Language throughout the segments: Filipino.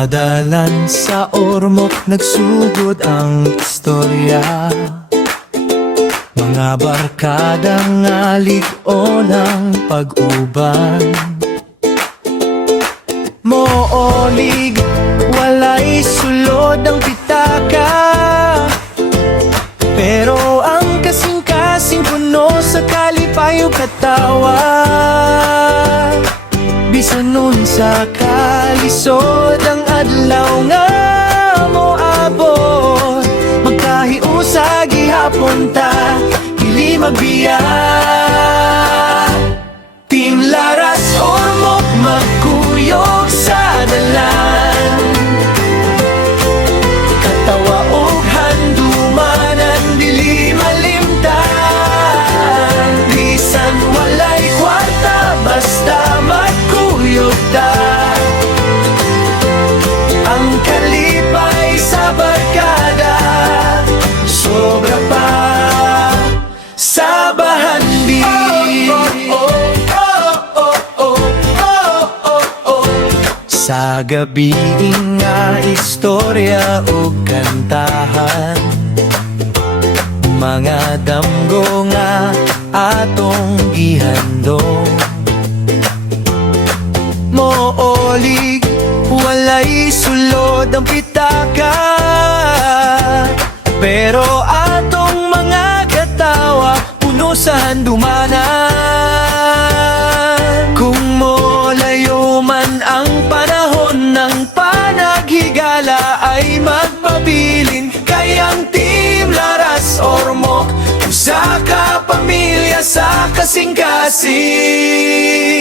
Nadalan sa ormo't nagsugod ang istorya. Mga barkadang alig-o ng pag-uban. Moolig, walay sulod ang pitaka, pero ang kasing-kasing puno sa kalipay o katawa. Bisan nun sa kalisod ang adlaw nga moabot, magkahiusag gihapon ta, dili magbiya. Team Laras Ormoc magkuyog sa dalan, katawa og handumanan dili malimtan. Bisan walay kwarta basta magkuyog ta, ang kalipay sa barkada sobra pa sa bahandi. Sa gabi nga istorya o kantahan, mga damgo nga atong gihandong. Moolig, walay sulod ang pitaka, pero atong mga katawa puno sa handumanan. Kung molayo man ang panahon ng panaghigala, ay magpabilin kayang Team Laras Ormoc, usa ka pamilya sa kasing-kasing.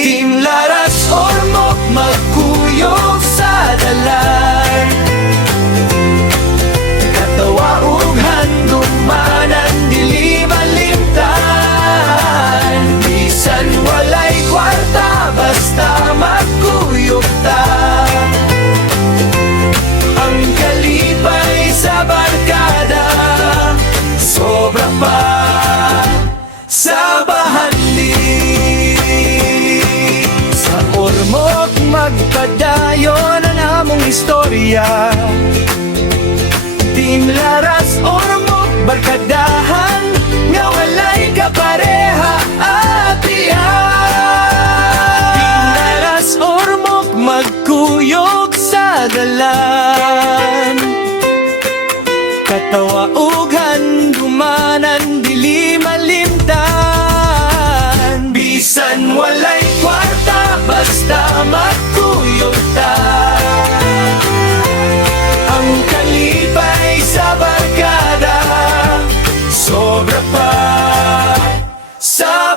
Team Laras Ormoc magkuyog sa dalan, katawa ug handumanan dili malimtan. Bisan walay kwarta basta magkuyog ta, ang kalipay sa barkada sobra pa sa bahandi. Sa Ormoc magpadayon ang among istorya. Team Laras Ormoc barkadahan nga walay kapareha atihan. Team Laras Ormoc magkuyog sa dalan, katawa ug handumanan dili malimtan. Bisan walay kwarta basta magkuyog ta, ang kalipay sa barkada sobra pa sa